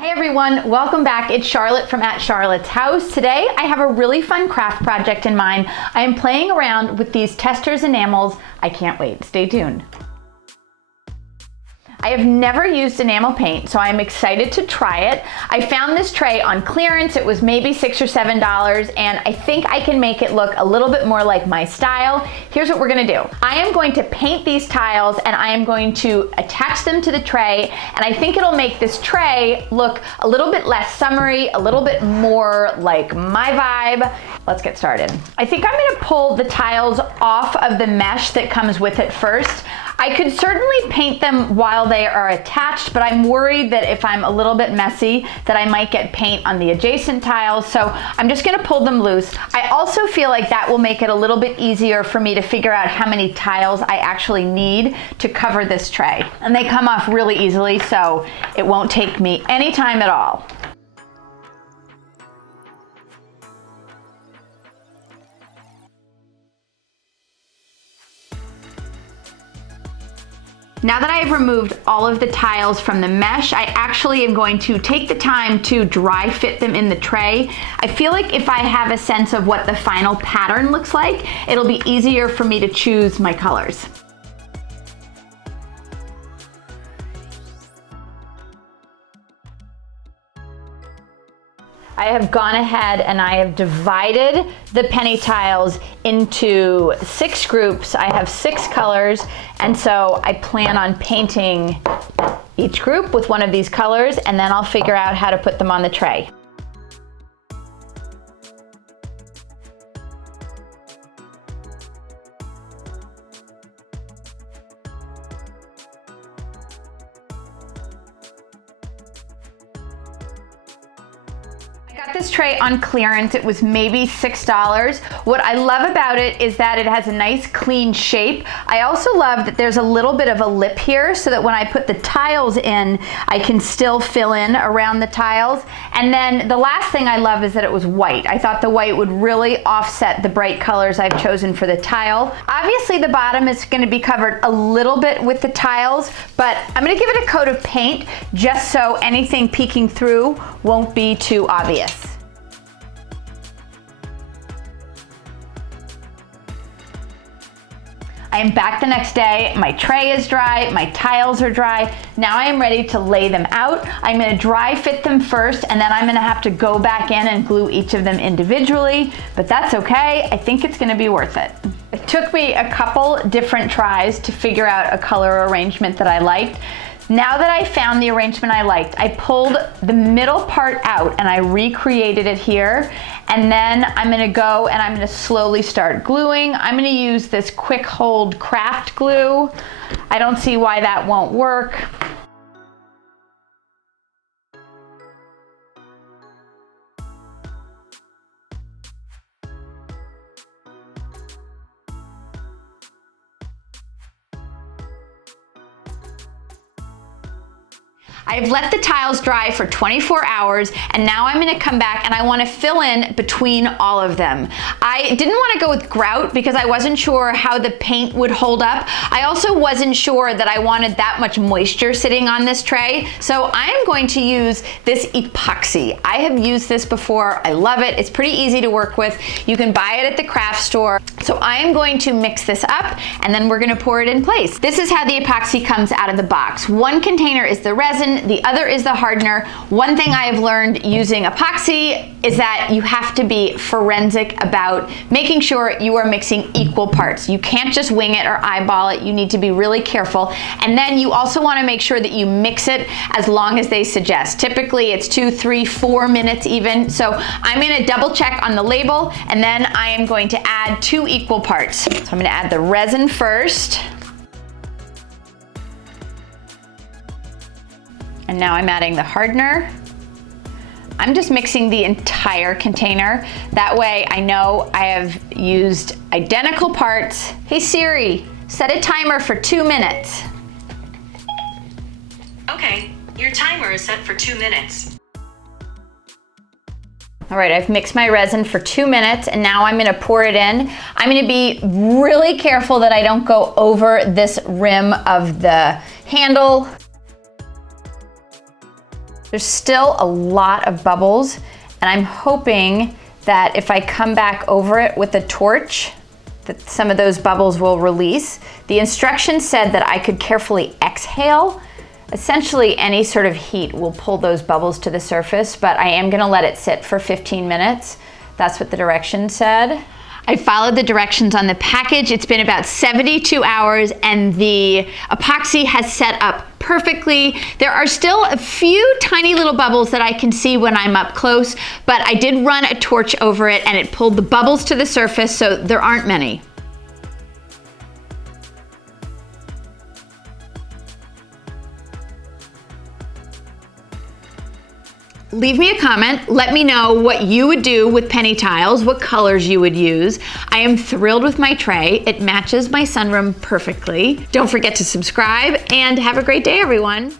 Hi everyone, welcome back. It's Charlotte from At Charlotte's House. Today I have a really fun craft project in mind. I am playing around with these Testor's enamels. I can't wait, stay tuned. I have never used enamel paint, so I'm excited to try it. I found this tray on clearance. It was maybe $6 or $7, and I think I can make it look a little bit more like my style. Here's what we're gonna do. I am going to paint these tiles and I am going to attach them to the tray, and I think it'll make this tray look a little bit less summery, a little bit more like my vibe. Let's get started. I think I'm gonna pull the tiles off of the mesh that comes with it first. I could certainly paint them while they are attached, but I'm worried that if I'm a little bit messy, that I might get paint on the adjacent tiles, so I'm just gonna pull them loose. I also feel like that will make it a little bit easier for me to figure out how many tiles I actually need to cover this tray. And they come off really easily, so it won't take me any time at all. Now that I have removed all of the tiles from the mesh, I actually am going to take the time to dry fit them in the tray. I feel like if I have a sense of what the final pattern looks like, it'll be easier for me to choose my colors. I have gone ahead and I have divided the penny tiles into 6 groups. I have 6 colors, and so I plan on painting each group with one of these colors, and then I'll figure out how to put them on the tray. I got this tray on clearance. It was maybe $6. What I love about it is that it has a nice clean shape. I also love that there's a little bit of a lip here so that when I put the tiles in, I can still fill in around the tiles. And then the last thing I love is that it was white. I thought the white would really offset the bright colors I've chosen for the tile. Obviously the bottom is going to be covered a little bit with the tiles, but I'm going to give it a coat of paint just so anything peeking through won't be too obvious. I am back the next day. My tray is dry, my tiles are dry. Now I am ready to lay them out. I'm gonna dry fit them first, and then I'm gonna have to go back in and glue each of them individually, but that's okay. I think it's gonna be worth it. It took me a couple different tries to figure out a color arrangement that I liked. Now that I found the arrangement I liked, I pulled the middle part out and I recreated it here. And then I'm gonna go and I'm gonna slowly start gluing. I'm gonna use this quick hold craft glue. I don't see why that won't work. I've let the tiles dry for 24 hours, and now I'm gonna come back and I wanna fill in between all of them. I didn't wanna go with grout because I wasn't sure how the paint would hold up. I also wasn't sure that I wanted that much moisture sitting on this tray, so I am going to use this epoxy. I have used this before, I love it. It's pretty easy to work with. You can buy it at the craft store. So I am going to mix this up and then we're gonna pour it in place. This is how the epoxy comes out of the box. One container is the resin, the other is the hardener. One thing I have learned using epoxy is that you have to be forensic about making sure you are mixing equal parts. You can't just wing it or eyeball it. You need to be really careful. And then you also want to make sure that you mix it as long as they suggest. Typically it's 2, 3, 4 minutes even. So I'm going to double check on the label, and then I am going to add 2 equal parts. So I'm going to add the resin first. And now I'm adding the hardener. I'm just mixing the entire container. That way I know I have used identical parts. Hey Siri, set a timer for 2 minutes. Okay, your timer is set for 2 minutes. All right, I've mixed my resin for 2 minutes and now I'm gonna pour it in. I'm gonna be really careful that I don't go over this rim of the handle. There's still a lot of bubbles, and I'm hoping that if I come back over it with a torch, that some of those bubbles will release. The instructions said that I could carefully exhale. Essentially, any sort of heat will pull those bubbles to the surface, but I am gonna let it sit for 15 minutes. That's what the directions said. I followed the directions on the package. It's been about 72 hours and the epoxy has set up perfectly. There are still a few tiny little bubbles that I can see when I'm up close, but I did run a torch over it and it pulled the bubbles to the surface, so there aren't many. Leave me a comment. Let me know what you would do with penny tiles, what colors you would use. I am thrilled with my tray. It matches my sunroom perfectly. Don't forget to subscribe and have a great day, everyone.